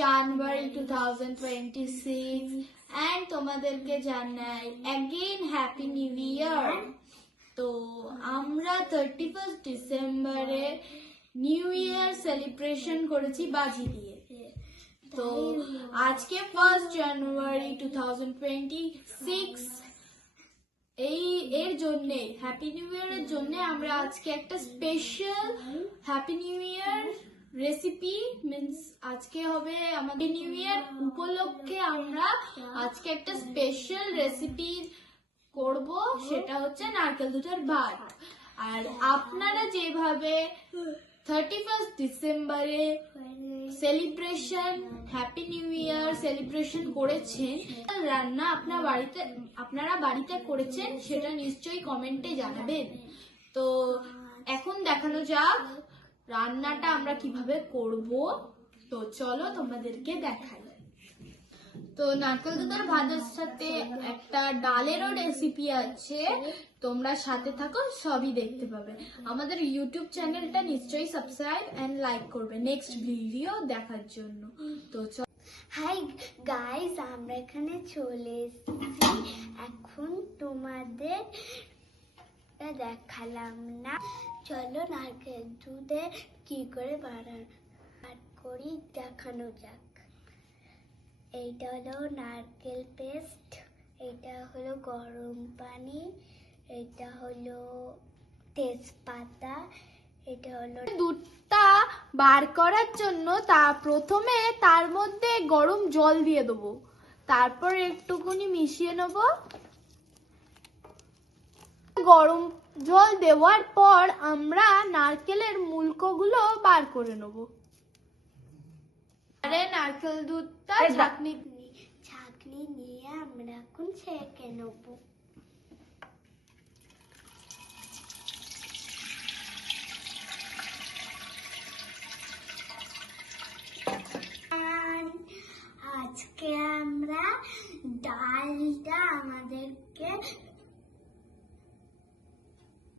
January two thousand twenty six and তোমাদেরকে জানাই again happy new year তো আমরা থার্টি ফার্স্ট ডিসেম্বরে নিউ ইয়ার সেলিব্রেশন করেছি বাজি দিয়ে। তো আজকে first January two thousand twenty six এই এর জন্য হ্যাপি নিউ ইয়ারের জন্য আমরা আজকে একটা special happy new year recipe means আজকে হবে আমাদের নিউ ইয়ার উপলক্ষে আমরা আজকে একটা স্পেশাল রেসিপি করব, সেটা হচ্ছে নারকেল দুধের ভাত। আর আপনারা যেভাবে থার্টি ফার্স্ট ডিসেম্বরে celebration happy new year celebration করেছেন রান্না আপনার বাড়িতে, আপনারা বাড়িতে করেছেন, সেটা নিশ্চয়ই কমেন্টে জানাবেন। তো এখন দেখানো যাক রান্নাটা আমরা কীভাবে করব? তো চলো তোমাদেরকে দেখাই। তো নারকেল দুধের ভাতের সাথে একটা ডালেরও রেসিপি আছে। তোমরা সাথে থাকো, সবই দেখতে পাবে। আমাদের ইউটিউব চ্যানেলটা নিশ্চয়ই সাবস্ক্রাইব এন্ড লাইক করবে নেক্সট ভিডিও দেখার জন্য। তো হাই গাইস আমরা এখানে চলে এসেছি। এখন তোমাদের টা দেখালাম না। চলো নারকেল দুধে কি করে বানান করি, দেখানো যাক। এইটা হলো নারকেল পেস্ট, এটা হলো গরম পানি, এটা হলো তেজপাতা, এটা হলো দুধটা বার করার জন্য তা প্রথমে তার মধ্যে গরম জল দিয়ে দেবো। তারপর একটুখানি মিশিয়ে নেব। গরম জল দেওয়ার পর আমরা নারকেলের মুলকোগুলো বার করে নেব। আরে নারকেল দুধটা চাটনি ছাঁকনি নিয়ে আমরা এখন ছেঁকে নেব। আজকে আমরা ডালটা আমাদেরকে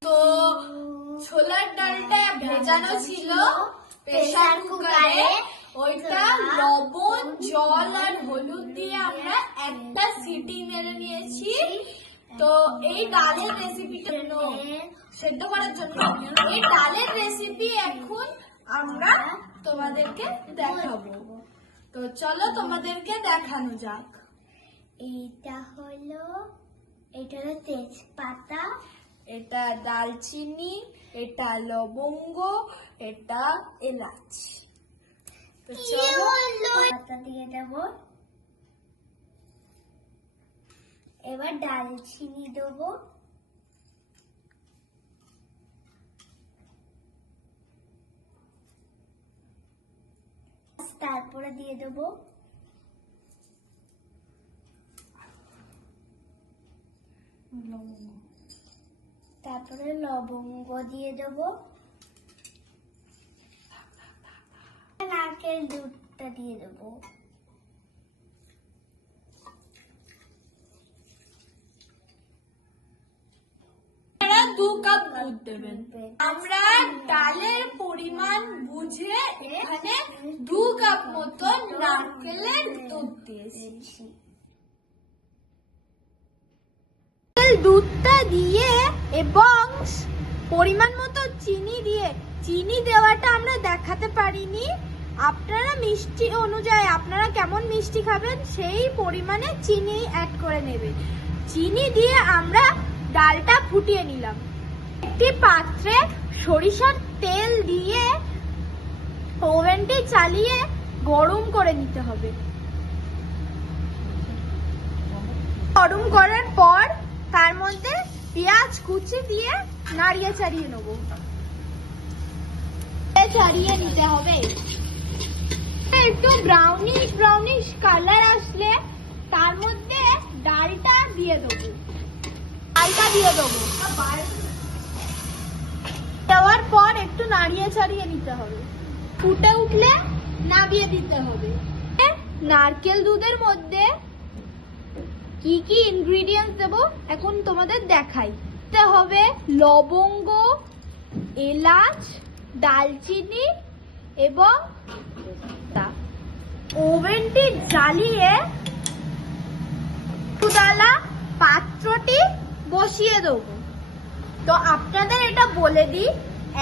তো ছোলার ডালটা ভেজানো ছিল প্রেসার কুকারে। ওইটা লবণ, জল আর হলুদ দিয়ে আমরা একটা সিটি মেরে নিয়েছি। তো এই ডালের রেসিপিটা সেদ্ধ করার জন্য। এই ডালের রেসিপি এখন আমরা তোমাদেরকে দেখাবো। তো চলো তোমাদেরকে দেখানো যাক। এইটা হলো এটা হলো তেজপাতা। এটা দালচিনি এটা লবঙ্গ এটা এলাচ। তো চলো পাতা দিয়ে দেব। এবার ডালচিনি দেবো। তারপরে দিয়ে দেবো। তারপরে লবঙ্গ দিয়ে দেবো। নারকেল দুধটা দিয়ে দেবো। দু কাপ দুধ দেবেন। আমরা ডালের পরিমাণ বুঝে এখানে দু কাপ মতন নারকেলের দুধ দিয়েছি। দুধটা দিয়ে এবং পরিমাণ মতো চিনি দিয়ে, চিনি দেওয়াটা আমরা দেখাতে পারিনি। আপনারা মিষ্টি অনুযায়ী আপনারা কেমন মিষ্টি খাবেন, সেই পরিমাণে চিনি অ্যাড করে নেবেন। চিনি দিয়ে আমরা ডালটা ফুটিয়ে নিলাম। একটি পাত্রে সরিষার তেল দিয়ে ওভেনটি চালিয়ে গরম করে নিতে হবে। গরম করার পর তার মধ্যে পেঁয়াজ কুচি দিয়ে নাড়িয়ে চাড়িয়ে নেব। ছাড়িয়ে নিতে হবে। একটু ব্রাউনিশ ব্রাউনিশ কালার আসলে তার মধ্যে ডালটা দিয়ে দেবো। ডালটা দিয়ে দেবো। দেওয়ার পর একটু নাড়িয়ে ছাড়িয়ে নিতে হবে। ফুটে উঠলে নামিয়ে দিতে হবে। নারকেল দুধের মধ্যে কি কি ইনগ্রিডিয়েন্টস দেব এখন তোমাদের দেখাই। দিতে হবে লবঙ্গ, এলাচ, দালচিনি এবং তা। ওভেনটি জ্বালিয়ে উদালা পাত্রটি বসিয়ে দেবো। তো আপনাদের এটা বলে দিই,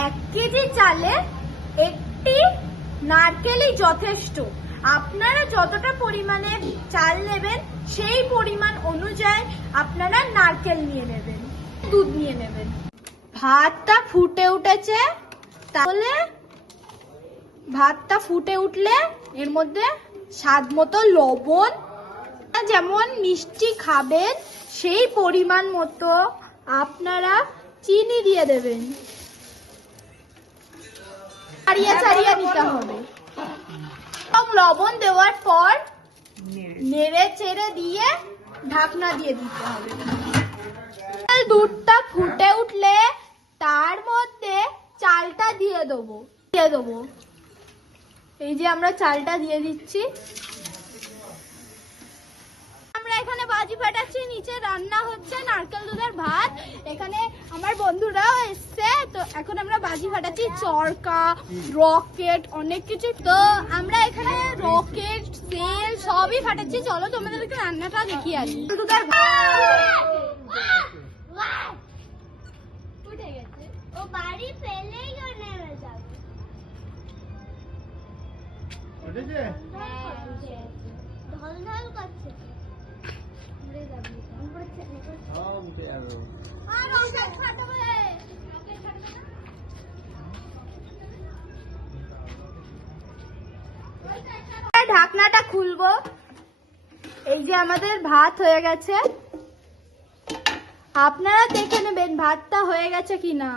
এক কেজি চালে একটি নারকেলই যথেষ্ট। আপনারা যতটা পরিমাণে চাল নেবেন, সেই পরিমাণ অনুযায়ী আপনারা নারকেল নিয়ে নেবেন, দুধ নিয়ে নেবেন। ভাতটা ফুটে উঠেছে, তাহলে ভাতটা ফুটে উঠলে এর মধ্যে স্বাদ মতো লবণ যেমন মিষ্টি খাবেন, সেই পরিমাণ মতো আপনারা চিনি দিয়ে দেবেন। ছাড়িয়ে ছাড়িয়ে দিতে হবে। এবং লবণ দেওয়ার পর নেড়ে। চেড়ে দিয়ে ঢাকনা দিয়ে দিতে হবে। দুধটা ফুটে উঠলে তার মধ্যে চালটা দিয়ে দেবো। দিয়ে দেবো। এই যে আমরা চালটা দিয়ে দিচ্ছি। এখানে বাজি ফাটাচ্ছি নিচে রান্না হচ্ছে নারকেল দুধের ভাত। এখানে আমার বন্ধুরাও এসছে তো এখন আমরা বাজি ফাটাচ্ছি চরকা রকেট অনেক কিছু। তো আমরা এখানে রকেট তেল সবই ফাটাচ্ছি। চলো তোমাদেরকে রান্নাটা দেখিয়ে আসি। দুধের উঠে ও বাড়ি ফেলেই নেমে যাবে। ঢল ঢল করছে। ঢাকনাটা খুলবো। এই যে আমাদের ভাত হয়ে গেছে। আপনারা দেখে নেবেন ভাতটা হয়ে গেছে কিনা।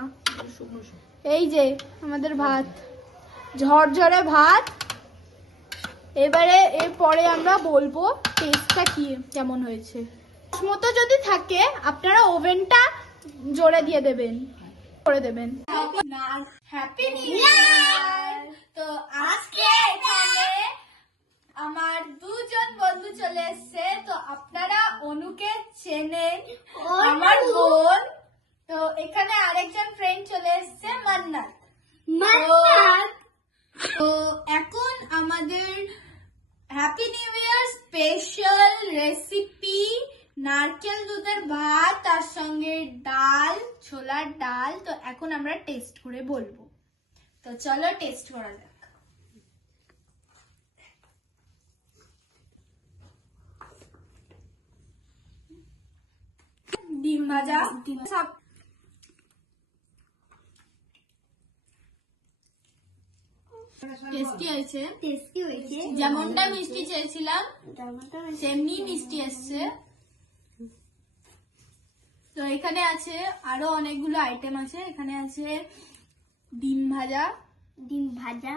এই যে আমাদের ভাত। ঝরঝরে ভাত। এবারে এরপরে আমরা বলব টেস্টটা কি কেমন হয়েছে। মতো যদি থাকে আপনারা ওভেনটা জোরে দিয়ে দেবেন। করে দেবেন। হ্যাপি নিউ ইয়ার তো আজকে এখানে আমার দুজন বন্ধু চলে এসেছে। তো আপনারা অনুকে চেনেন আমার বোন। তো এখানে আরেকজন ফ্রেন্ড চলে এসেছে মান্নাত। মান্নাত! তো এখন আমাদের happy new year special recipe নারকেল দুধের ভাত তার সঙ্গে ডাল ছোলার ডাল। তো এখন আমরা টেস্ট করে বলব। তো চলো টেস্ট করা যাক। ডিম ভাজা। সব টেস্টি হয়েছে? টেস্টি হয়েছে। যেমনটা মিষ্টি চেয়েছিলাম তেমনি মিষ্টি এসছে। তো এখানে আছে আরও অনেকগুলো আইটেম আছে। এখানে আছে ডিম ভাজা। ডিম ভাজা।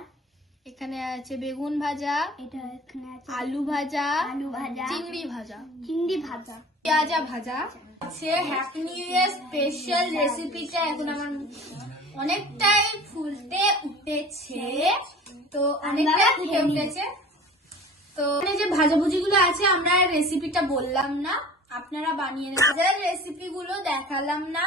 এখানে আছে বেগুন ভাজা। এটা এখানে আছে আলু ভাজা। আলু ভাজা। চিংড়ি ভাজা। চিংড়ি ভাজা। পেঁয়াজা ভাজা। আছে হ্যাপি নিউ ইয়ার স্পেশাল রেসিপিটা এখন আমার অনেকটাই ফুলতে উঠেছে। তো অনেকটাই ফুটে উঠেছে। তো এখানে যে ভাজাভুজি গুলো আছে আমরা রেসিপিটা বললাম না। আপনারা বানিয়ে নেবেন রেসিপি গুলো দেখালাম না।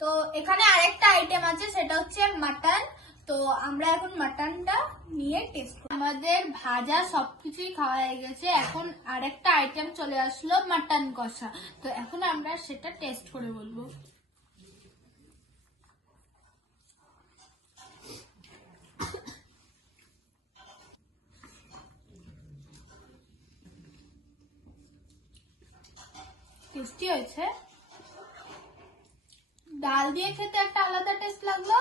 তো এখানে আরেকটা আইটেম আছে সেটা হচ্ছে মাটন তো আমরা এখন মাটনটা নিয়ে টেস্ট আমাদের ভাজা সবকিছুই খাওয়া হয়ে গেছে। এখন আরেকটা আইটেম চলে আসলো মাটন কষা। তো এখন আমরা সেটা টেস্ট করে বলব। টেস্টি হয়েছে। ডাল দিয়ে খেতে একটা আলাদা টেস্ট লাগল,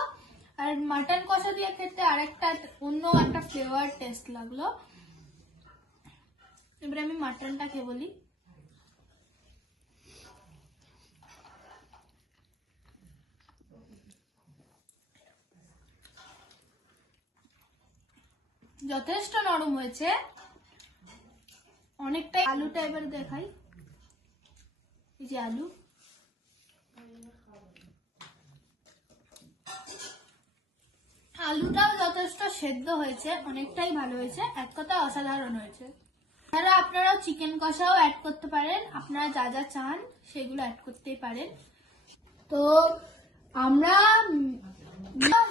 আর মাটন কষা দিয়ে খেতে আরেকটা অন্য একটা ফ্লেভার টেস্ট লাগল। এবারে আমি মাটনটা খেয়ে বলি। যথেষ্ট নরম হয়েছে। অনেকটাই আলুটা এবার দেখাই। এই যে আলু। আলুটাও যথেষ্ট সেদ্ধ হয়েছে, অনেকটাই ভালো হয়েছে, এক কথা অসাধারণ হয়েছে। তারা আপনারা চিকেন কষাও অ্যাড করতে পারেন, আপনারা যা যা চান সেগুলো অ্যাড করতেই পারেন। তো আমরা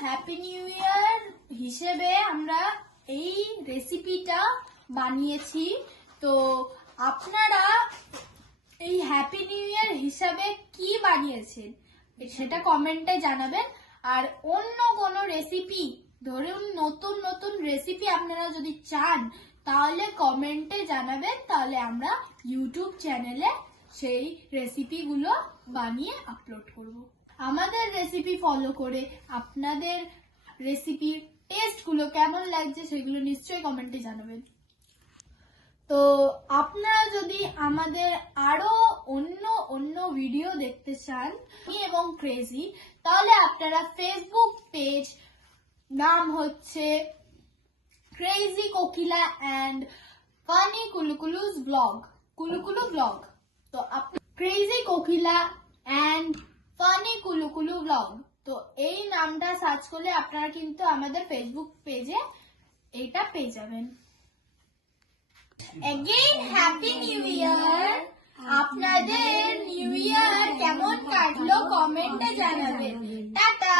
হ্যাপি নিউ ইয়ার হিসেবে আমরা এই রেসিপিটা বানিয়েছি। তো আপনারা এই হ্যাপি নিউ ইয়ার হিসাবে কি বানিয়েছেন? সেটা কমেন্টে জানাবেন। আর অন্য কোনো রেসিপি ধরুন নতুন নতুন রেসিপি আপনারা যদি চান, তাহলে কমেন্টে জানাবেন। তাহলে আমরা ইউটিউব চ্যানেলে সেই রেসিপিগুলো বানিয়ে আপলোড করব। আমাদের রেসিপি ফলো করে আপনাদের রেসিপির টেস্টগুলো কেমন লাগছে সেগুলো নিশ্চয়ই কমেন্টে জানাবেন। তো আপনারা যদি আমাদের আরও অন্য অন্য ভিডিও দেখতে চান এবং ক্রেজি তাহলে আপনারা ফেসবুক পেজ নাম হচ্ছে ক্রেজি কোকিলা অ্যান্ড ফানি কুলুকুলুস ব্লগ কুলুকুলু ব্লগ তো crazy Kokila and funny Kulukulu blog তো এই নামটা সার্চ করলে আপনারা কিন্তু আমাদের ফেসবুক পেজে এটা পেয়ে যাবেন। এগেইন হ্যাপি নিউ ইয়ার আপনাদের নিউ ইয়ার কেমন কাটলো কমেন্টে জানাবেন। টাটা